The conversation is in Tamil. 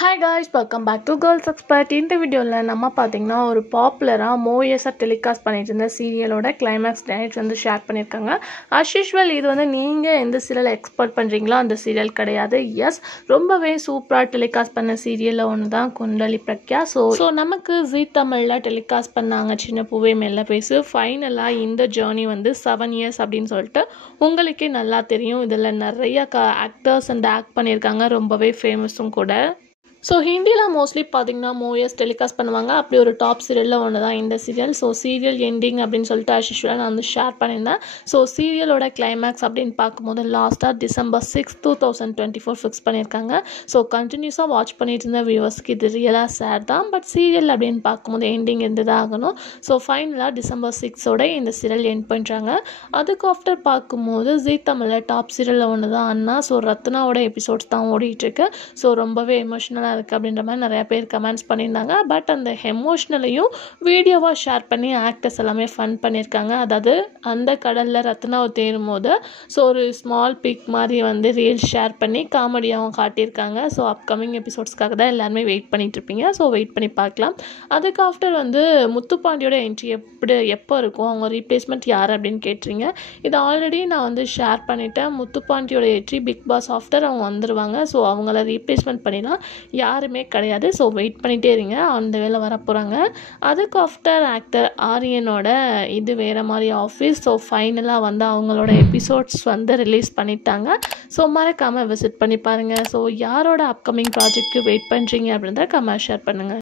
Hi guys, welcome back to Girls Expert. இந்த வீடியோவில் நம்ம பார்த்தீங்கன்னா ஒரு பாப்புலராக மோயஸாக டெலிகாஸ்ட் பண்ணிட்டு இருந்த சீரியலோட கிளைமேக்ஸ் டேட் வந்து ஷேர் பண்ணியிருக்காங்க. அஸ் யூஷுவல் இது வந்து நீங்கள் எந்த சீரியலை எக்ஸ்பெக்ட் பண்ணுறீங்களோ அந்த சீரியல் கிடையாது. எஸ், ரொம்பவே சூப்பராக டெலிகாஸ்ட் பண்ண சீரியலில் ஒன்று தான் குண்டலி பிரக்யா. ஸோ நமக்கு ஜீ தமிழில் டெலிகாஸ்ட் பண்ணாங்க சின்ன பூவே மெல்ல பேசு. ஃபைனலாக இந்த ஜேர்னி வந்து 7 years அப்படின்னு சொல்லிட்டு உங்களுக்கே நல்லா தெரியும். இதில் நிறைய ஆக்டர்ஸ் அண்ட் ஆக்ட் பண்ணியிருக்காங்க, ரொம்பவே ஃபேமஸும் கூட. ஸோ ஹிந்தியில் மோஸ்ட்லி பார்த்தீங்கன்னா மோயஸ் டெலிகாஸ்ட் பண்ணுவாங்க. அப்படி ஒரு டாப் சீரியலில் ஒன்று தான் இந்த சீரியல். ஸோ சீரியல் எண்டிங் அப்படின்னு சொல்லிட்டு ஆஷுவலாக நான் வந்து ஷேர் பண்ணியிருந்தேன். ஸோ சீரியலோட கிளைமேக்ஸ் அப்படின்னு பார்க்கும்போது லாஸ்ட்டாக December 6, 2024 ஃபிக்ஸ் பண்ணியிருக்காங்க. ஸோ கண்டினியூஸாக வாட்ச் பண்ணிட்டு இருந்த வியூவர்ஸ்க்கு இது ரியலாக சேட் தான். பட் சீரியல் அப்படின்னு பார்க்கும்போது எண்டிங் இருந்து தான் ஆகணும். ஸோ ஃபைனலாக December 6 இந்த சீரியல் எண்ட் பண்ணுறாங்க. அதுக்கு ஆஃப்டர் பார்க்கும்போது ஜீ தமிழில் டாப் சீரியலில் ஒன்று தான் அண்ணா. ஸோ ரத்னாவோட எபிசோட்ஸ் தான் ஓடிட்டுருக்கு. ஸோ ரொம்பவே எமோஷ்னலாக இருக்குது அப்படின்ற மாதிரி நிறையா பேர் கமெண்ட்ஸ் பண்ணியிருந்தாங்க. பட் அந்த எமோஷ்னலையும் வீடியோவாக ஷேர் பண்ணி ஆக்டர்ஸ் எல்லாமே ஃபன் பண்ணியிருக்காங்க. அதாவது அந்த கடலில் ரத்னாவை தேடும் போது ஸோ ஒரு ஸ்மால் பிக் மாதிரி வந்து ரீல்ஸ் ஷேர் பண்ணி காமெடியாகவும் காட்டியிருக்காங்க. ஸோ அப்கமிங் எபிசோட்ஸ்க்காக தான் எல்லாருமே வெயிட் பண்ணிட்டு இருப்பீங்க. ஸோ வெயிட் பண்ணி பார்க்கலாம். அதுக்கு ஆஃப்டர் வந்து முத்துப்பாண்டியோட என்ட்ரி எப்போ இருக்கும், அவங்க ரீப்ளேஸ்மெண்ட் யார் அப்படின்னு கேட்டுறீங்க. இது ஆல்ரெடி நான் வந்து ஷேர் பண்ணிட்டேன். முத்துப்பாண்டியோட என்ட்ரி பிக் பாஸ் ஆஃப்டர் அவங்க வந்துடுவாங்க. ஸோ அவங்கள ரீப்ளேஸ்மெண்ட் பண்ணிடலாம், யாருமே கிடையாது. ஸோ வெயிட் பண்ணிகிட்டே இருங்க, அந்த வேலை வரப்போகிறாங்க. அதுக்கு ஆஃப்டர் ஆக்டர் ஆரியனோட இது வேறு மாதிரி ஆஃபீஸ். ஸோ ஃபைனலாக வந்து அவங்களோட எபிசோட்ஸ் வந்து ரிலீஸ் பண்ணிட்டாங்க. ஸோ மறக்காமல் விசிட் பண்ணி பாருங்கள். ஸோ யாரோட அப்கமிங் ப்ராஜெக்ட்க்கு வெயிட் பண்ணுறீங்க அப்படின்றத கமெண்ட் ஷேர் பண்ணுங்கள்.